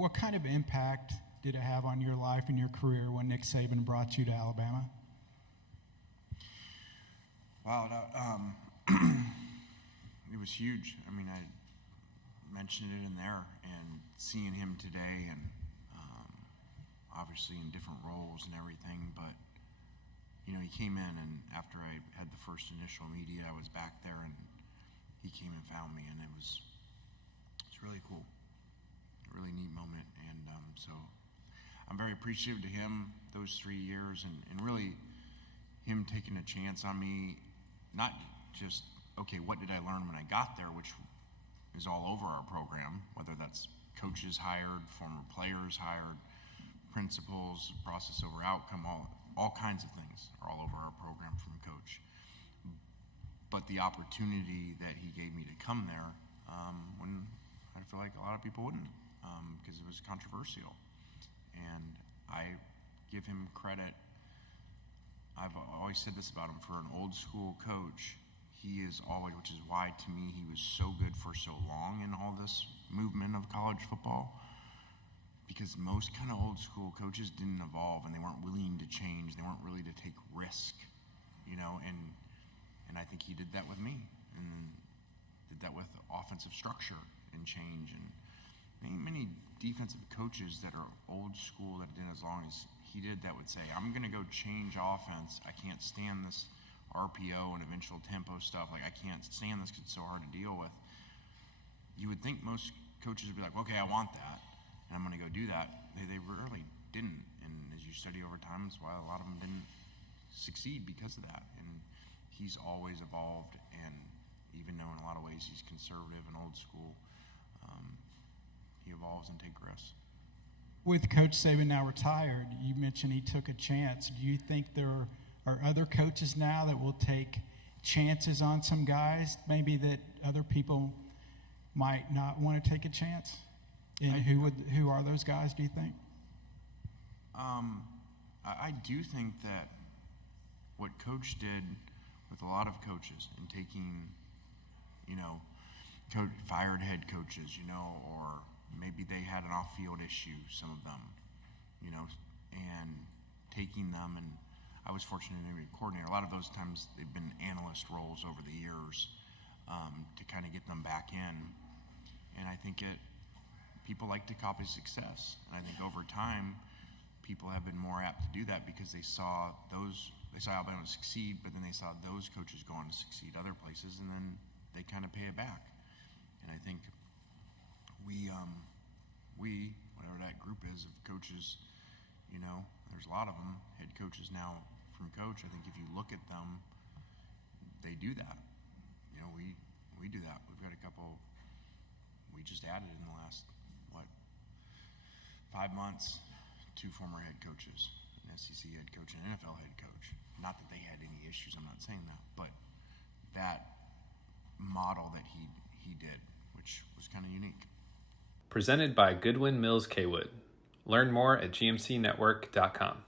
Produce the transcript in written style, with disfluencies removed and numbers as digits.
what kind of impact did it have on your life and your career when Nick Saban brought you to Alabama? Wow, it was huge. I mean, I mentioned it in there, and seeing him today, and obviously in different roles and everything, but you know, he came in, and after I had the first initial media, I was back there, and he came and found me, and it's really cool, a really neat moment, and so I'm very appreciative to him those 3 years, and really him taking a chance on me, not just, okay, what did I learn when I got there, which is all over our program, whether that's coaches hired, former players hired, principals, process over outcome, all kinds of things are all over our program from coach. But the opportunity that he gave me to come there, when I feel like a lot of people wouldn't, because it was controversial. And I give him credit. I've always said this about him, for an old school coach, he is always, which is why to me he was so good for so long in all this movement of college football, because most kind of old school coaches didn't evolve, and they weren't willing to change. They weren't willing to take risk, you know, and I think he did that with me, and did that with offensive structure and change, and many defensive coaches that are old school that did as long as he did that would say, I'm going to go change offense. I can't stand this RPO and eventual tempo stuff. Like, I can't stand this because it's so hard to deal with. You would think most coaches would be like, okay, I want that, and I'm going to go do that. They rarely didn't, and as you study over time, that's why a lot of them didn't succeed because of that. And he's always evolved, and even though in a lot of ways he's conservative and old school, he evolves and takes risks. With Coach Saban now retired, you mentioned he took a chance. Do you think there are other coaches now that will take chances on some guys, maybe that other people might not want to take a chance? And who are those guys, do you think? I do think that what Coach did with a lot of coaches in taking, you know, fired head coaches, you know, or maybe they had an off-field issue, some of them, you know, and taking them, and I was fortunate to be a coordinator. A lot of those times they've been analyst roles over the years, to kind of get them back in, and I think people like to copy success, and I think over time people have been more apt to do that because they saw Alabama succeed, but then they saw those coaches go on to succeed other places, and then they kind of pay it back. And I think we, whatever that group is of coaches, you know, there's a lot of them, head coaches now from Coach. I think if you look at them, they do that. You know, we do that. We've got a couple, we just added in the last, 5 months, 2 former head coaches, an SEC head coach and an NFL head coach. Not that they had any issues, I'm not saying that, but that model that he did, which was kind of unique. Presented by Goodwyn Mills Cawood. Learn more at gmcnetwork.com.